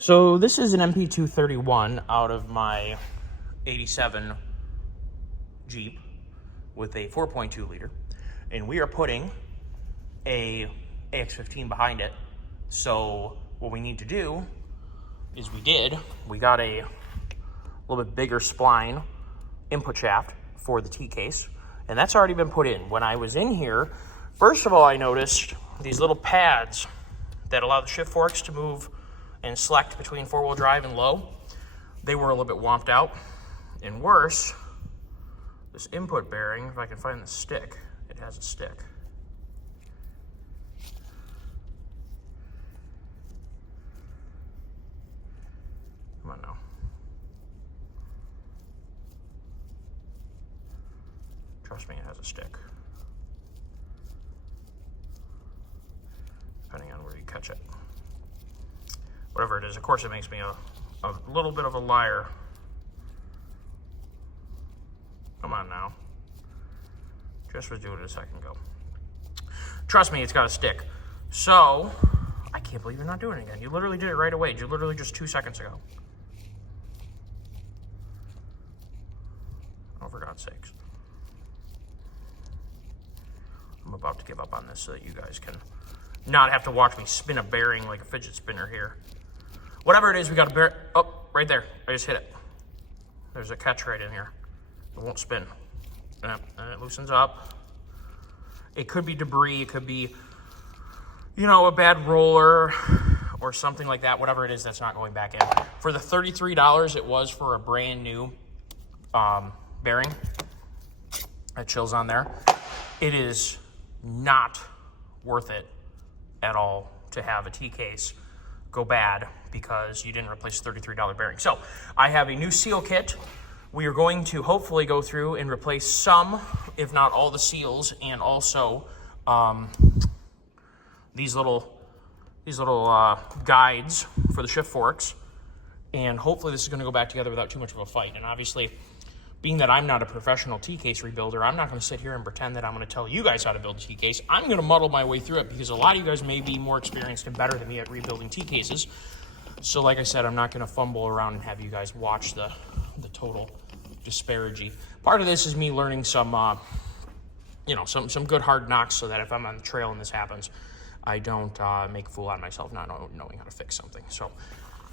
So this is an MP231 out of my 87 Jeep with a 4.2 liter, and we are putting a AX15 behind it. So what we need to do is we got a little bit bigger spline input shaft for the Tcase, and that's already been put in. When I was in here, first of all, I noticed these little pads that allow the shift forks to move and select between four-wheel drive and low. They were a little bit womped out. And worse, this input bearing, if I can find the stick, it has a stick. Come on now. Trust me, it has a stick. Depending on where you catch it. Whatever it is, of course it makes me a little bit of a liar. Come on now. Just was doing it a second ago. Trust me, it's got a stick. So, I can't believe you're not doing it again. You literally did it right away. You literally just 2 seconds ago. Oh, for God's sakes. I'm about to give up on this so that you guys can not have to watch me spin a bearing like a fidget spinner here. Whatever it is, we got a bear. Oh, right there. I just hit it. There's a catch right in here. It won't spin. And it loosens up. It could be debris. It could be, a bad roller or something like that. Whatever it is, that's not going back in. For the $33 it was for a brand new bearing that chills on there, it is not worth it at all to have a Tcase go bad because you didn't replace a $33 bearing. So I have a new seal kit. We are going to hopefully go through and replace some, if not all, the seals, and also these little guides for the shift forks. And hopefully this is going to go back together without too much of a fight. And obviously, being that I'm not a professional Tcase rebuilder, I'm not going to sit here and pretend that I'm going to tell you guys how to build a Tcase. I'm going to muddle my way through it because a lot of you guys may be more experienced and better than me at rebuilding Tcases. So like I said, I'm not going to fumble around and have you guys watch the total disparity. Part of this is me learning some good hard knocks so that if I'm on the trail and this happens, I don't make a fool out of myself not knowing how to fix something. So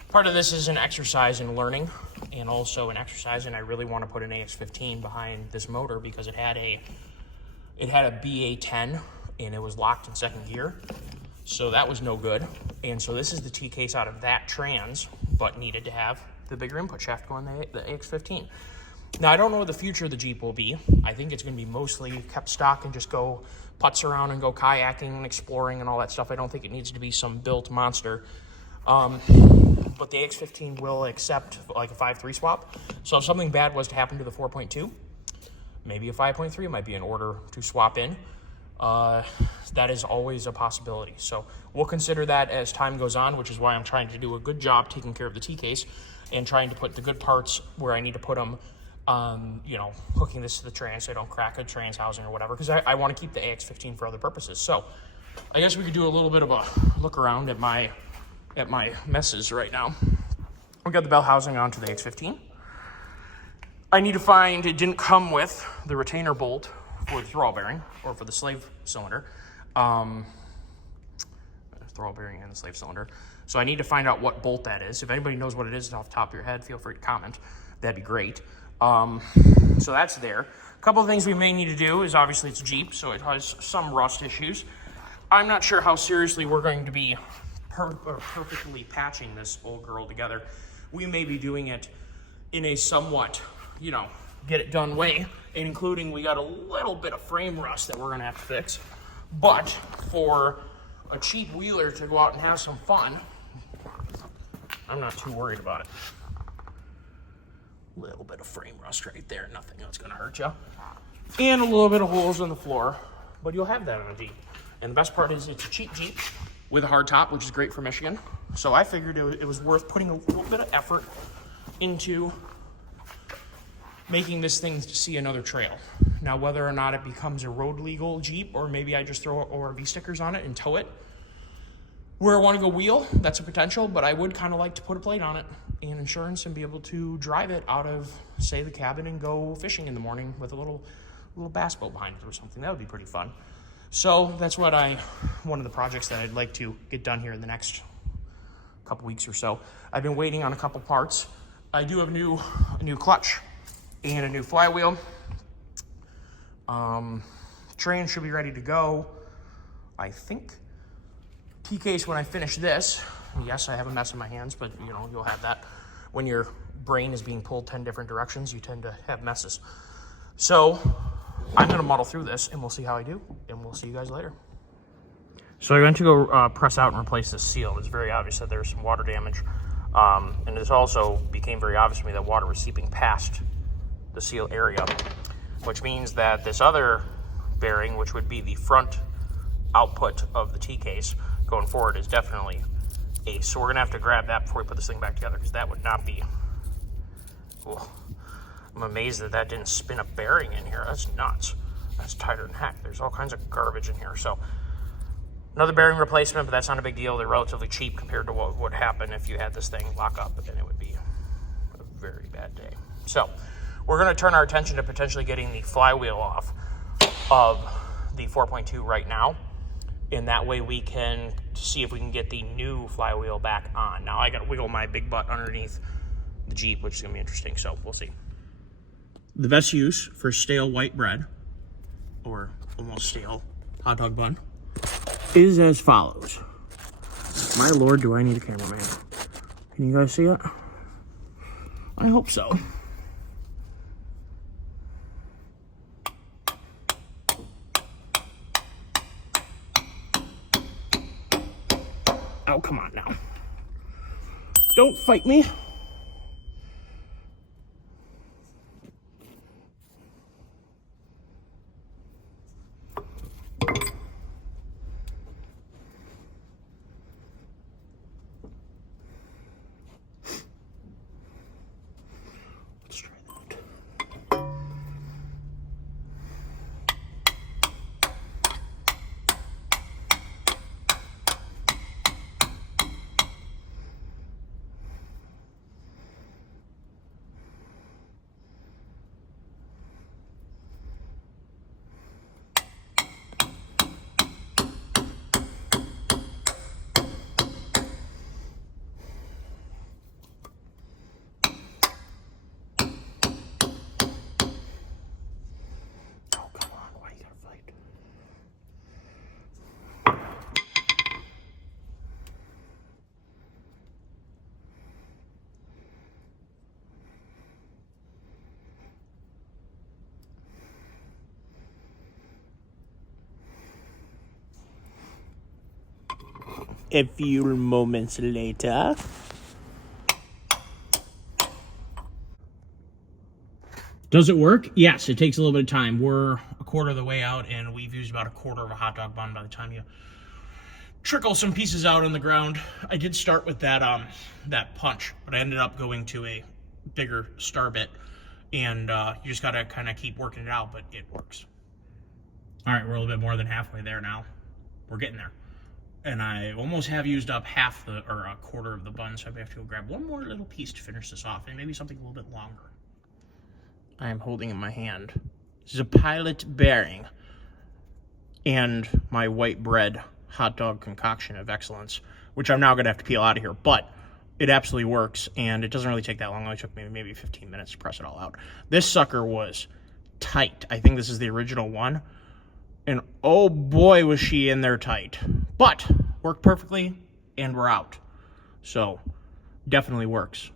part of this is an exercise in learning, and also an exercise, and I really want to put an AX15 behind this motor because it had a BA10 and it was locked in second gear, so that was no good. And so this is the Tcase out of that trans, but needed to have the bigger input shaft going the AX15. Now I don't know what the future of the Jeep will be. I think it's going to be mostly kept stock and just go putz around and go kayaking and exploring and all that stuff. I don't think it needs to be some built monster. But the AX15 will accept like a 5.3 swap. So if something bad was to happen to the 4.2, maybe a 5.3 might be in order to swap in. That is always a possibility. So we'll consider that as time goes on, which is why I'm trying to do a good job taking care of the Tcase and trying to put the good parts where I need to put them, hooking this to the trans so I don't crack a trans housing or whatever, because I want to keep the AX15 for other purposes. So I guess we could do a little bit of a look around at my messes right now. We got the bell housing onto the X15. I need to find, it didn't come with the retainer bolt for the throw bearing or for the slave cylinder. Throw bearing and the slave cylinder. So I need to find out what bolt that is. If anybody knows what it is off the top of your head, feel free to comment. That'd be great. So that's there. A couple of things we may need to do is obviously it's a Jeep, so it has some rust issues. I'm not sure how seriously we're going to be perfectly patching this old girl together. We may be doing it in a somewhat, get it done way, including we got a little bit of frame rust that we're gonna have to fix. But for a cheap wheeler to go out and have some fun, I'm not too worried about it. Little bit of frame rust right there, nothing else gonna hurt you. And a little bit of holes in the floor, but you'll have that on a Jeep. And the best part is it's a cheap Jeep with a hard top, which is great for Michigan. So I figured it was worth putting a little bit of effort into making this thing to see another trail. Now, whether or not it becomes a road legal Jeep, or maybe I just throw ORV stickers on it and tow it, Where I want to go wheel, that's a potential, but I would kind of like to put a plate on it and insurance and be able to drive it out of, say, the cabin and go fishing in the morning with a little bass boat behind it or something. That would be pretty fun. So that's one of the projects that I'd like to get done here in the next couple weeks or so. I've been waiting on a couple parts. I do have a new clutch and a new flywheel. Train should be ready to go, I think. Tcase when I finish this. Yes, I have a mess in my hands, but you know, you'll have that. When your brain is being pulled 10 different directions, you tend to have messes. So I'm gonna muddle through this and we'll see how I do, and we'll see you guys later. So I went to go press out and replace this seal. It's very obvious that there's some water damage. And this also became very obvious to me that water was seeping past the seal area, which means that this other bearing, which would be the front output of the Tcase going forward, is definitely ace. So we're gonna have to grab that before we put this thing back together, because that would not be, oh, I'm amazed that that didn't spin a bearing in here. That's nuts. That's tighter than heck. There's all kinds of garbage in here. So another bearing replacement, but that's not a big deal. They're relatively cheap compared to what would happen if you had this thing lock up, but then it would be a very bad day. So we're gonna turn our attention to potentially getting the flywheel off of the 4.2 right now. And that way we can see if we can get the new flywheel back on. Now I gotta wiggle my big butt underneath the Jeep, which is gonna be interesting, so we'll see. The best use for stale white bread, or almost stale hot dog bun, is as follows. My Lord, do I need a cameraman? Can you guys see it? I hope so. Oh, come on now. Don't fight me. Let's try that. A few moments later. Does it work? Yes, it takes a little bit of time. We're a quarter of the way out, and we've used about a quarter of a hot dog bun by the time you trickle some pieces out on the ground. I did start with that that punch, but I ended up going to a bigger star bit, and you just gotta kind of keep working it out, but it works. All right, we're a little bit more than halfway there now. We're getting there. And I almost have used up half or a quarter of the bun, so I may have to go grab one more little piece to finish this off, and maybe something a little bit longer. I am holding in my hand the pilot bearing and my white bread hot dog concoction of excellence, which I'm now going to have to peel out of here, but it absolutely works, and it doesn't really take that long. It only took me maybe 15 minutes to press it all out. This sucker was tight. I think this is the original one. And oh boy, was she in there tight. But worked perfectly, and we're out. So definitely works.